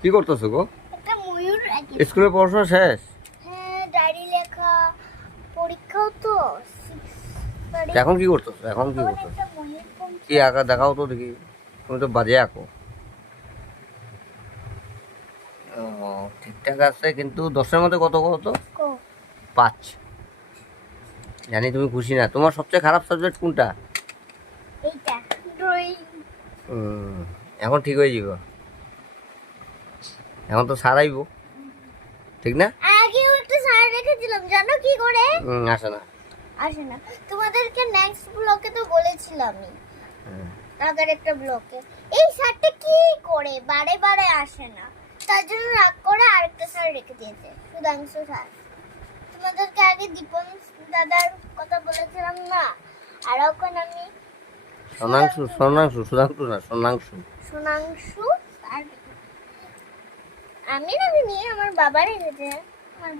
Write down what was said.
কি করতেছো গো? একটা ময়ূর স্কুলে পড়াশোনা শেষ? হ্যাঁ, ডায়েরি লেখা, পরীক্ষাও তো। এখন কি করতেছো? এখন কি করতেছো? একটা ময়ূর কি আঁকা দেখাও তো দেখি। তুমি তো বাজে আঁকো। ও, ঠিকঠাক আছে, কিন্তু 10-এর মধ্যে কত কত? 5। জানি তুমি খুশি না। তোমার সবচেয়ে খারাপ সাবজেক্ট কোনটা? এইটা ড্রয়িং। এখন ঠিক হয়ে যাবো। এখন তো সারাইবো, ঠিক না? আগেও একটা স্যার রেখেছিলাম, জানো কি করে? আসে না। আসে না। তোমাদেরকে নেক্সট ব্লকে তো বলেছিলামই, আগের একটা ব্লকে। এই স্যারটা কি করে বারে বারে আসে না, তার জন্য রাগ করে আরেকটা স্যার রেখে দিয়েছে, সুধাংশু স্যার। তোমাদেরকে আগে দীপন দাদার কথা বলেছিলাম না, আর এখন আমি সোনাংশু সুধাংশু না, সোনাংশু। সোনাংশু স্যার। আমি না, নিয়ে আমার বাবা রেখেছে। আমার